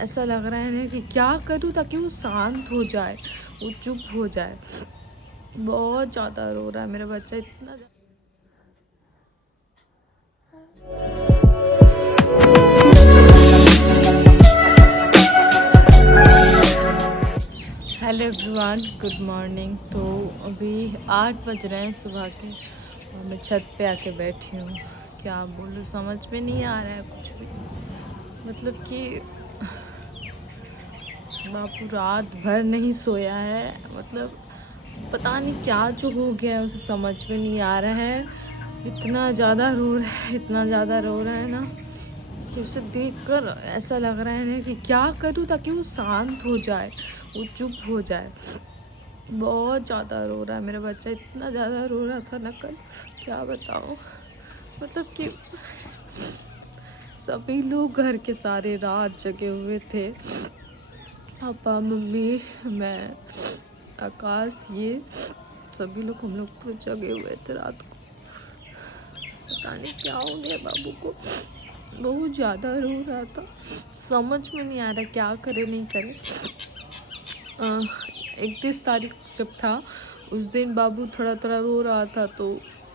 ऐसा लग रहा है ना कि क्या करूँ ताकि वो शांत हो जाए, वो चुप हो जाए। बहुत ज़्यादा रो रहा है मेरा बच्चा, इतना हेलो एवरीवन, गुड मॉर्निंग। तो अभी 8 बज रहे हैं सुबह के और मैं छत पे आके बैठी हूँ। क्या बोलूँ, समझ में नहीं आ रहा है कुछ भी। मतलब कि बापू रात भर नहीं सोया है। मतलब पता नहीं क्या जो हो गया है, उसे समझ में नहीं आ रहा है। इतना ज़्यादा रो रहा है, इतना ज़्यादा रो रहा है ना कि उसे देखकर ऐसा लग रहा है ना कि क्या करूँ ताकि वो शांत हो जाए, वो चुप हो जाए। बहुत ज़्यादा रो रहा है मेरा बच्चा, इतना ज़्यादा रो रहा था ना कल, क्या बताऊँ। मतलब कि सभी लोग घर के सारे रात जगे हुए थे। पापा, मम्मी, मैं, आकाश, ये सभी लोग, हम लोग पूरे जगे हुए थे रात को। पता नहीं क्या हो गया बाबू को, बहुत ज़्यादा रो रहा था। समझ में नहीं आ रहा क्या करे नहीं करे। 31 तारीख जब था उस दिन बाबू थोड़ा थोड़ा रो रहा था, तो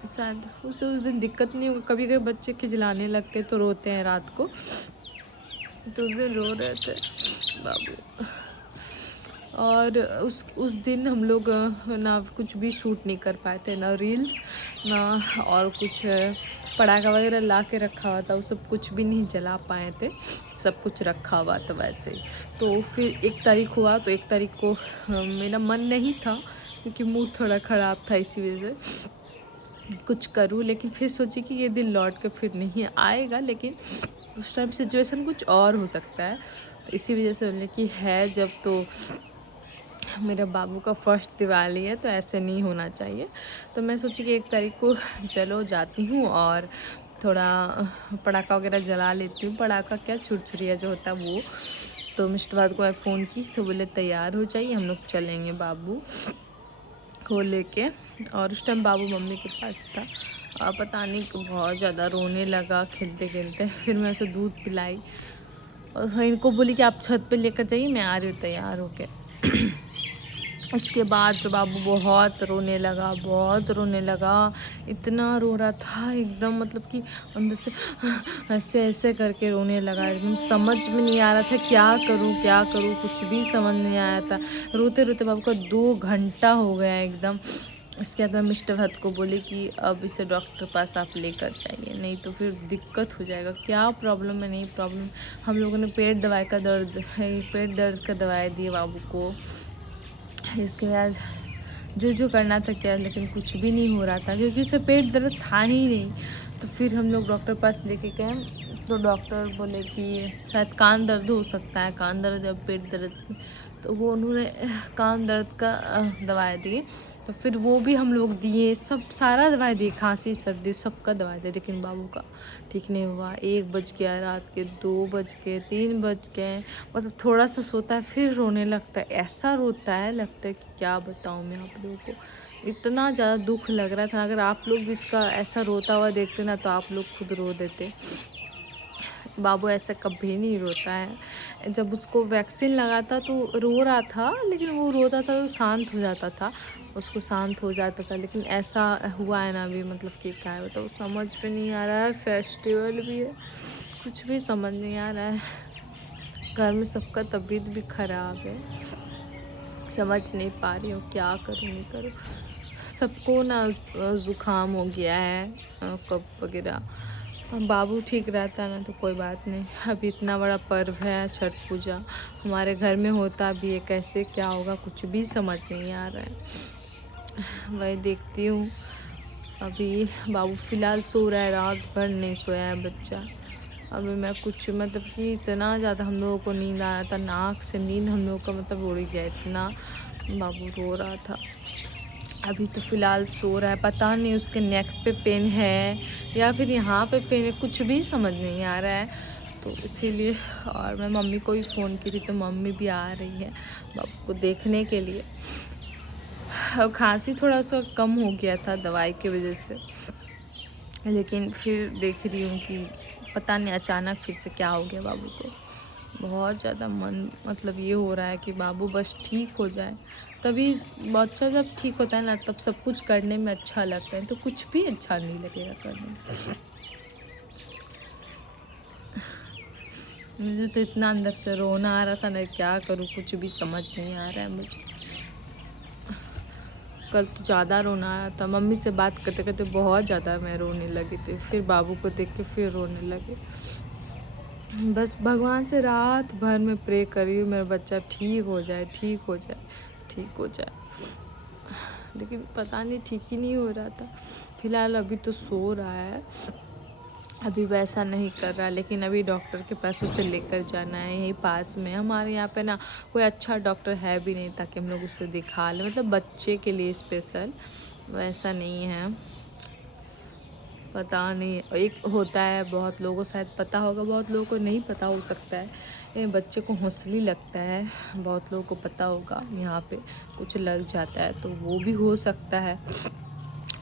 शायद उसे उस दिन दिक्कत नहीं होगा। कभी कभी बच्चे खिजलाने लगते तो रोते हैं रात को, तो उस दिन रो रहे थे बाबू। और उस दिन हम लोग ना कुछ भी शूट नहीं कर पाए थे, ना रील्स ना और कुछ पटाखा वगैरह ला के रखा हुआ था, वो सब कुछ भी नहीं जला पाए थे। सब कुछ रखा हुआ था वैसे ही। तो फिर 1 तारीख हुआ, तो 1 तारीख को मेरा मन नहीं था क्योंकि मूड थोड़ा ख़राब था, इसी वजह से कुछ करूँ। लेकिन फिर सोची कि ये दिन लौट के फिर नहीं आएगा, लेकिन उस टाइम सिचुएशन कुछ और हो सकता है। इसी वजह से बोले कि है जब, तो मेरा बाबू का फर्स्ट दिवाली है तो ऐसे नहीं होना चाहिए। तो मैं सोची कि 1 तारीख को चलो जाती हूँ और थोड़ा पटाखा वगैरह जला लेती हूँ। पटाखा क्या, छुरछुरिया जो होता है वो। तो मिस्टर बाद को मैं फ़ोन की तो बोले तैयार हो जाइए, हम लोग चलेंगे बाबू को लेके। और उस टाइम बाबू मम्मी के पास था। पता नहीं बहुत ज़्यादा रोने लगा खेलते खेलते। फिर मैं उसे दूध पिलाई और इनको बोली कि आप छत पे लेकर जाइए, मैं आ रही हूँ तैयार होके। उसके बाद जो बाबू बहुत रोने लगा, बहुत रोने लगा। इतना रो रहा था एकदम, मतलब कि अंदर से ऐसे ऐसे करके रोने लगा। एकदम समझ में नहीं आ रहा था क्या करूं क्या करूं, कुछ भी समझ नहीं आया था। रोते रोते बाबू का 2 घंटा हो गया एकदम। इसके बाद मैं मिस्टर भट्ट को बोली कि अब इसे डॉक्टर पास आप लेकर जाइए, नहीं तो फिर दिक्कत हो जाएगा। क्या प्रॉब्लम है, नहीं प्रॉब्लम। हम लोगों ने पेट दर्द का दवाई दी बाबू को। इसके बाद जो करना था क्या, लेकिन कुछ भी नहीं हो रहा था क्योंकि उसे पेट दर्द था ही नहीं। तो फिर हम लोग डॉक्टर पास लेके गए, तो डॉक्टर बोले कि शायद कान दर्द हो सकता है, कान दर्द या पेट दर्द। तो वो उन्होंने कान दर्द का दवाई दी। तो फिर वो भी हम लोग दिए, सब सारा दवाई दिए, खांसी सर्दी सबका दवाई दिए, लेकिन बाबू का ठीक नहीं हुआ। 1 बज गया रात के, 2 बज गए, 3 बज गए। मतलब थोड़ा सा सोता है फिर रोने लगता है, ऐसा रोता है, लगता है कि क्या बताऊँ मैं आप लोगों को। इतना ज़्यादा दुख लग रहा था। अगर आप लोग भी इसका ऐसा रोता हुआ देखते ना तो आप लोग खुद रो देते। बाबू ऐसा कभी नहीं रोता है। जब उसको वैक्सीन लगा था तो रो रहा था, लेकिन वो रोता था तो शांत हो जाता था, उसको शांत हो जाता था। लेकिन ऐसा हुआ है ना अभी, मतलब कि क्या है बताओ, समझ में नहीं आ रहा है। फेस्टिवल भी है, कुछ भी समझ नहीं आ रहा है। घर में सबका तबीयत भी ख़राब है, समझ नहीं पा रही हूँ क्या करूँ नहीं करूँ। सबको ना ज़ुकाम हो गया है, कफ वगैरह। बाबू ठीक रहता है ना तो कोई बात नहीं। अभी इतना बड़ा पर्व है छठ पूजा, हमारे घर में होता भी है, कैसे क्या होगा कुछ भी समझ नहीं आ रहा है। वही देखती हूँ। अभी बाबू फ़िलहाल सो रहा है, रात भर नहीं सोया है बच्चा। अभी मैं कुछ, मतलब कि इतना ज़्यादा हम लोगों को नींद आ रहा था, नाक से नींद हम लोगों का मतलब उड़ गया, इतना बाबू रो रहा था। अभी तो फ़िलहाल सो रहा है, पता नहीं उसके नेक पे पेन है या फिर यहाँ पे पेन है, कुछ भी समझ नहीं आ रहा है। तो इसीलिए, और मैं मम्मी को भी फ़ोन की थी तो मम्मी भी आ रही है बाबू को देखने के लिए। और खांसी थोड़ा सा कम हो गया था दवाई की वजह से, लेकिन फिर देख रही हूँ कि पता नहीं अचानक फिर से क्या हो गया बाबू को। बहुत ज़्यादा मन मतलब ये हो रहा है कि बाबू बस ठीक हो जाए। तभी बच्चा जब ठीक होता है ना तब सब कुछ करने में अच्छा लगता है, तो कुछ भी अच्छा नहीं लगेगा करने में। मुझे तो इतना अंदर से रोना आ रहा था ना, क्या करूँ कुछ भी समझ नहीं आ रहा है मुझे। कल तो ज़्यादा रोना आया था, मम्मी से बात करते करते बहुत ज़्यादा मैं रोने लगी थी, फिर बाबू को देख के फिर रोने लगे। बस भगवान से रात भर में प्रे कर रही हूँ मेरा बच्चा ठीक हो जाए, ठीक हो जाए, ठीक हो जाए, लेकिन पता नहीं ठीक ही नहीं हो रहा था। फिलहाल अभी तो सो रहा है, अभी वैसा नहीं कर रहा, लेकिन अभी डॉक्टर के पास उसे लेकर जाना है। यहीं पास में हमारे यहाँ पे ना कोई अच्छा डॉक्टर है भी नहीं ताकि हम लोग उसे दिखा लें, मतलब बच्चे के लिए स्पेशल वैसा नहीं है। पता नहीं, एक होता है, बहुत लोगों को शायद पता होगा, बहुत लोगों को नहीं पता हो सकता है। ये बच्चे को हौसली लगता है, बहुत लोगों को पता होगा यहाँ पे कुछ लग जाता है तो वो भी हो सकता है।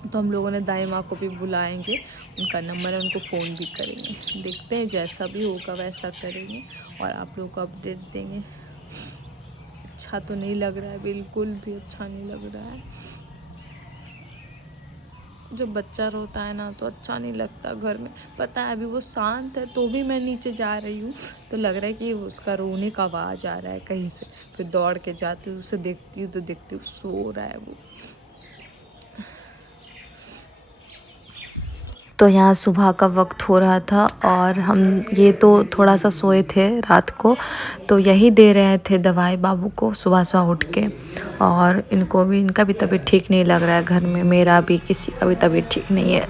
तो हम लोगों ने दाई माँ को भी बुलाएंगे, उनका नंबर है, उनको फ़ोन भी करेंगे, देखते हैं जैसा भी होगा वैसा करेंगे और आप लोगों को अपडेट देंगे। अच्छा तो नहीं लग रहा है, बिल्कुल भी अच्छा नहीं लग रहा है। जब बच्चा रोता है ना तो अच्छा नहीं लगता घर में। पता है अभी वो शांत है तो भी मैं नीचे जा रही हूँ तो लग रहा है कि उसका रोने का आवाज़ आ रहा है कहीं से, फिर दौड़ के जाती हूँ, उसे देखती हूँ तो देखती हूँ सो रहा है वो। तो यहाँ सुबह का वक्त हो रहा था और हम ये तो थोड़ा सा सोए थे रात को, तो यही दे रहे थे दवाई बाबू को सुबह सुबह उठ के। और इनको भी, इनका भी तबीयत ठीक नहीं लग रहा है घर में, मेरा भी, किसी का भी तबीयत ठीक नहीं है।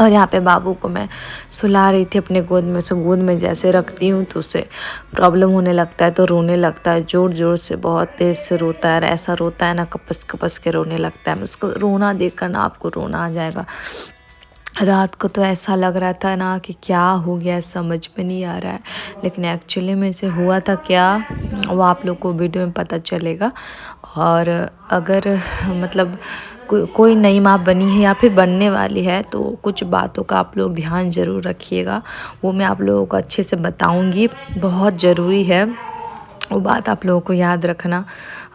और यहाँ पे बाबू को मैं सुला रही थी अपने गोद में। उसे गोद में जैसे रखती हूँ तो उसे प्रॉब्लम होने लगता है, तो रोने लगता है ज़ोर ज़ोर से, बहुत तेज़ से रोता है। ऐसा रोता है ना, कपस कपस के रोने लगता है। उसको रोना देखकर ना आपको रोना आ जाएगा। रात को तो ऐसा लग रहा था ना कि क्या हो गया समझ में नहीं आ रहा है, लेकिन एक्चुअली में से हुआ था क्या वो आप लोग को वीडियो में पता चलेगा। और अगर मतलब कोई नई माँ बनी है या फिर बनने वाली है तो कुछ बातों का आप लोग ध्यान ज़रूर रखिएगा, वो मैं आप लोगों को अच्छे से बताऊंगी, बहुत ज़रूरी है वो बात आप लोगों को याद रखना।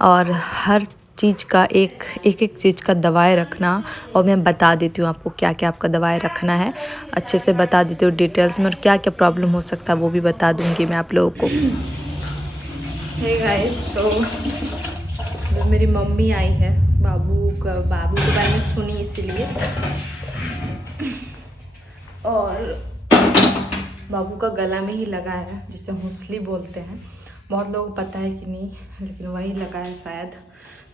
और हर चीज़ का एक एक चीज़ का दवाई रखना, और मैं बता देती हूँ आपको क्या क्या आपका दवाई रखना है, अच्छे से बता देती हूँ डिटेल्स में, और क्या क्या प्रॉब्लम हो सकता है वो भी बता दूँगी मैं आप लोगों को। हे गाइस, तो मेरी मम्मी आई है, बाबू के बारे में सुनी इसीलिए, और बाबू का गला में ही लगा है जिसे हौसली बोलते हैं। बहुत लोगों को पता है कि नहीं, लेकिन वही लगा है शायद।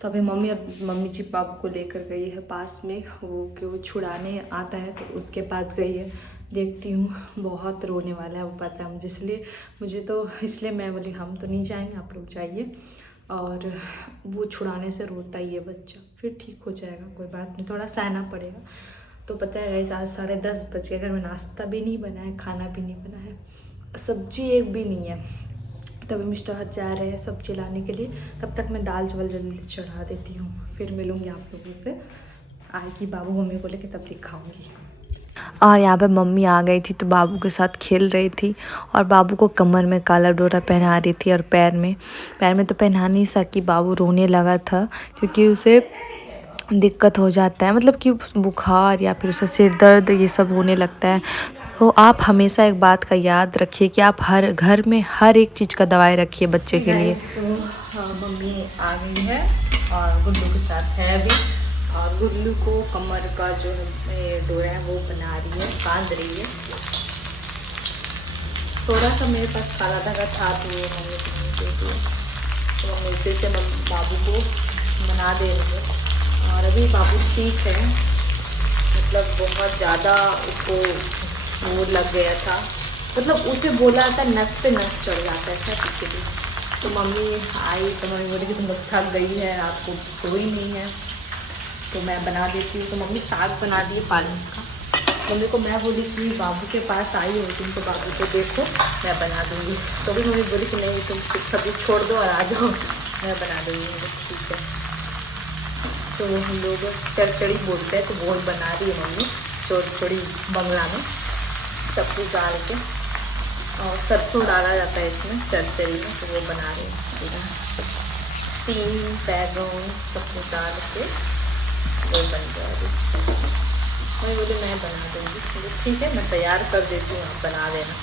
तो अभी मम्मी जी बाबू को लेकर गई है पास में, वो छुड़ाने आता है तो उसके पास गई है। देखती हूँ बहुत रोने वाला है वो, पता है मुझे, इसलिए मैं बोली हम तो नहीं जाएंगे, आप लोग जाइए। और वो छुड़ाने से रोता ही है बच्चा, फिर ठीक हो जाएगा, कोई बात नहीं, थोड़ा सहना पड़ेगा। तो पता है गाइस, आज 10:30 बज गए, घर में नाश्ता भी नहीं बना है, खाना भी नहीं बना है, सब्जी एक भी नहीं है। तभी मिस्टर हज जा रहे हैं सब्जी लाने के लिए, तब तक मैं दाल चावल जल्दी चढ़ा देती हूँ, फिर मिलूँगी आप लोगों से। आएगी बाबू मम्मी को लेके तब दिखाऊँगी। और यहाँ पे मम्मी आ गई थी तो बाबू के साथ खेल रही थी, और बाबू को कमर में काला डोरा पहना रही थी, और पैर में तो पहना नहीं सकी, बाबू रोने लगा था क्योंकि उसे दिक्कत हो जाता है, मतलब कि बुखार या फिर उसे सिर दर्द ये सब होने लगता है। तो आप हमेशा एक बात का याद रखिए कि आप हर घर में हर एक चीज़ का दवाई रखिए बच्चे के लिए। तो मम्मी आ गई है और गुल्लू के साथ है अभी, और गुल्लू को कमर का जो डोरा है वो बना रही है, बांध रही है। थोड़ा सा मेरे पास काला धागा था तो वो मम्मी को नहीं दे दिया, तो मम्मी उसे से बाबू को बना दे रही है। और अभी बाबू ठीक है, मतलब बहुत ज़्यादा उसको वो लग गया था, मतलब उसे बोला था नस पे नस चढ़ जाता है ऐसा किसी भी। तो मम्मी आई तो मम्मी बोली कि तुम लोग थक गई है, रात को सोई नहीं है, तो मैं बना देती हूँ। तो मम्मी साग बना दिए पालक का। मम्मी को मैं बोली कि बाबू के पास आई हो तुम, तो बाबू को देखो मैं बना दूँगी, तो भी मम्मी बोली कि नहीं तुम सब्जी छोड़ दो और आ जाओ, मैं बना दूँगी। ठीक है, तो हम लोग चरचड़ी बोलते हैं, तो वो बना रही है मम्मी, थोड़ी बंगला में सब कुछ डाल के। और सरसों डाला जाता है इसमें चरचरी में, तो वो बना रही हूँ। सीम बैगन सब कुछ डाल के वो बन जाएगी। मैं बोले मैं बना दूँगी, बोले ठीक है मैं तैयार कर देती हूँ, आप बना देना।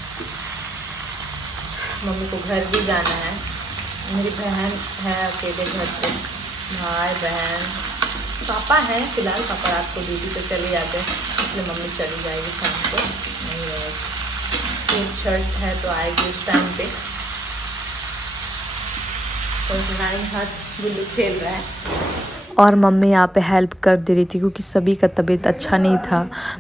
मम्मी को घर भी जाना है, मेरी बहन है अकेले घर पे, भाई बहन पापा है फिलहाल, पापा रात को ड्यूटी पे चले जाते हैं, इसलिए मम्मी चली जाएगी शाम को, नहीं रहेगी। फिर छठ है तो आएगी उस टाइम पे। और हमारे साथ गुल्लू खेल रहा है और मम्मी यहाँ पे हेल्प कर दे रही थी क्योंकि सभी का तबीयत अच्छा नहीं था।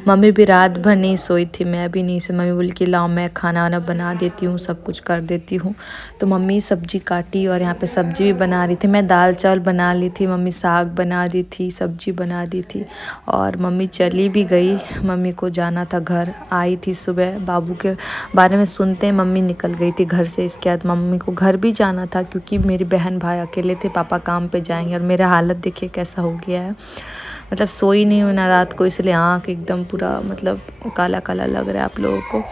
मम्मी भी रात भर नहीं सोई थी, मैं भी नहीं सोई। मम्मी बोली कि लाओ मैं खाना वाना बना देती हूँ, सब कुछ कर देती हूँ। तो मम्मी सब्जी काटी और यहाँ पे सब्जी भी बना रही थी। मैं दाल चावल बना ली थी, मम्मी साग बना दी थी, सब्जी बना दी थी और मम्मी चली भी गई। मम्मी को जाना था घर, आई थी सुबह, बाबू के बारे में सुनते ही मम्मी निकल गई थी घर से। इसके बाद मम्मी को घर भी जाना था क्योंकि मेरी बहन भाई अकेले थे, पापा काम पे जाएंगे। और मेरा हालत देखिए कैसा हो गया है, मतलब सोई नहीं हूँ ना रात को, इसलिए आँख एकदम पूरा मतलब काला काला लग रहा है आप लोगों को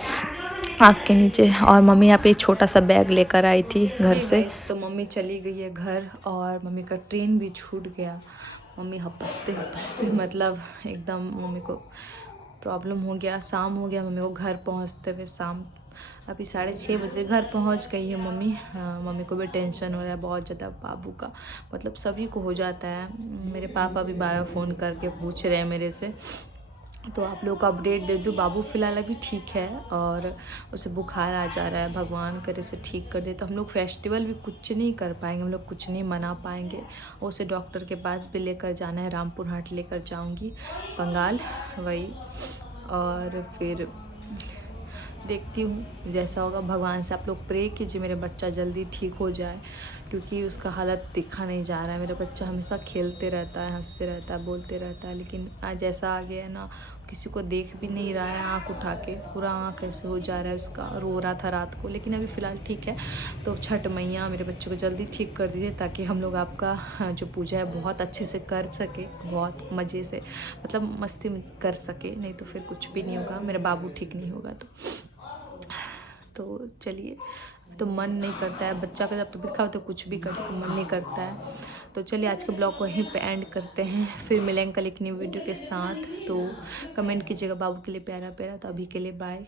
आँख के नीचे। और मम्मी यहाँ पे एक छोटा सा बैग लेकर आई थी घर से। तो मम्मी चली गई है घर और मम्मी का ट्रेन भी छूट गया। मम्मी हपसते हपसते मतलब एकदम मम्मी को प्रॉब्लम हो गया, शाम हो गया मम्मी को घर पहुँचते हुए। शाम अभी 6:30 बजे घर पहुंच गई है मम्मी। मम्मी को भी टेंशन हो रहा है बहुत ज़्यादा बाबू का, मतलब सभी को हो जाता है। मेरे पापा भी 12 फ़ोन करके पूछ रहे हैं मेरे से, तो आप लोग को अपडेट दे दूँ। बाबू फ़िलहाल अभी ठीक है और उसे बुखार आ जा रहा है, भगवान करे उसे ठीक कर दे। तो हम लोग फेस्टिवल भी कुछ नहीं कर पाएंगे, हम लोग कुछ नहीं मना पाएंगे। उसे डॉक्टर के पास भी लेकर जाना है, रामपुर हाट लेकर जाऊंगी बंगाल वही। और फिर देखती हूँ जैसा होगा, भगवान से आप लोग प्रे कीजिए मेरा बच्चा जल्दी ठीक हो जाए क्योंकि उसका हालत देखा नहीं जा रहा है। मेरा बच्चा हमेशा खेलते रहता है, हंसते रहता है, बोलते रहता है, लेकिन आज ऐसा आ गया है ना, किसी को देख भी नहीं रहा है, आँख उठा के पूरा आँख ऐसे हो जा रहा है उसका। रो रहा था रात को, लेकिन अभी फ़िलहाल ठीक है। तो छठ मैया मेरे बच्चे को जल्दी ठीक कर दीजिए ताकि हम लोग आपका जो पूजा है बहुत अच्छे से कर सके, बहुत मज़े से, मतलब मस्ती कर सके। नहीं तो फिर कुछ भी नहीं होगा, मेरा बाबू ठीक नहीं होगा तो चलिए। तो मन नहीं करता है, बच्चा का जब तबीयत खराब तो कुछ भी करने को मन नहीं करता है। तो चलिए आज के ब्लॉग को यहीं पे एंड करते हैं, फिर मिलेंगे कल एक न्यू वीडियो के साथ। तो कमेंट कीजिएगा बाबू के लिए प्यारा प्यारा। तो अभी के लिए बाय।